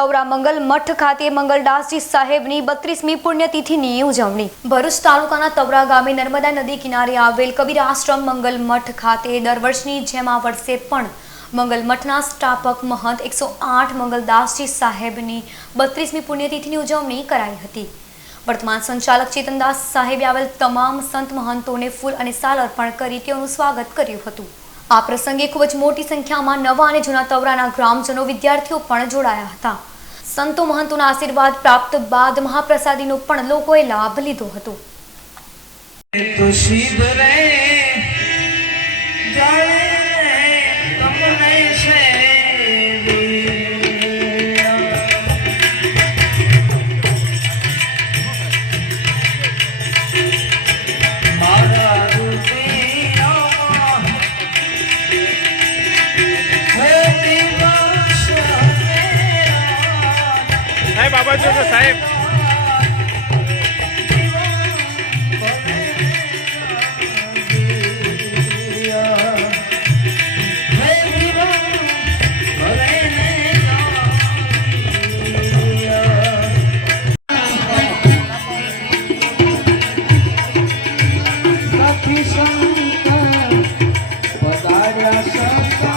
તવરા મંગલ મઠ ખાતે મંગલદાસજી સાહેબની બત્રીસમી પુણ્યતિથિની ઉજવણી. ભરૂચ તાલુકાના તવરા ગામે નર્મદા નદી કિનારે આવેલ કબીર આશ્રમ મંગલ મઠ ખાતે દર વર્ષની જેમ આ વર્ષે પણ મંગલ મઠના સ્થાપક મહંત એકસો આઠ મંગલદાસજી સાહેબની બત્રીસમી પુણ્યતિથિની ઉજવણી કરાઈ હતી. વર્તમાન સંચાલક ચેતનદાસ સાહેબે આવેલ તમામ સંત મહંતોને ફૂલ અને સાલ અર્પણ કરી તેઓનું સ્વાગત કર્યું હતું. આ પ્રસંગે ખૂબ જ મોટી સંખ્યામાં નવા અને જૂના તવરાના ગ્રામજનો વિદ્યાર્થીઓ પણ જોડાયા હતા. સંતો મહંતોના આશીર્વાદ પ્રાપ્ત બાદ મહાપ્રસાદીનો પણ લોકોએ લાભ લીધો હતો. બાજુ તો સાહેબ Gracias.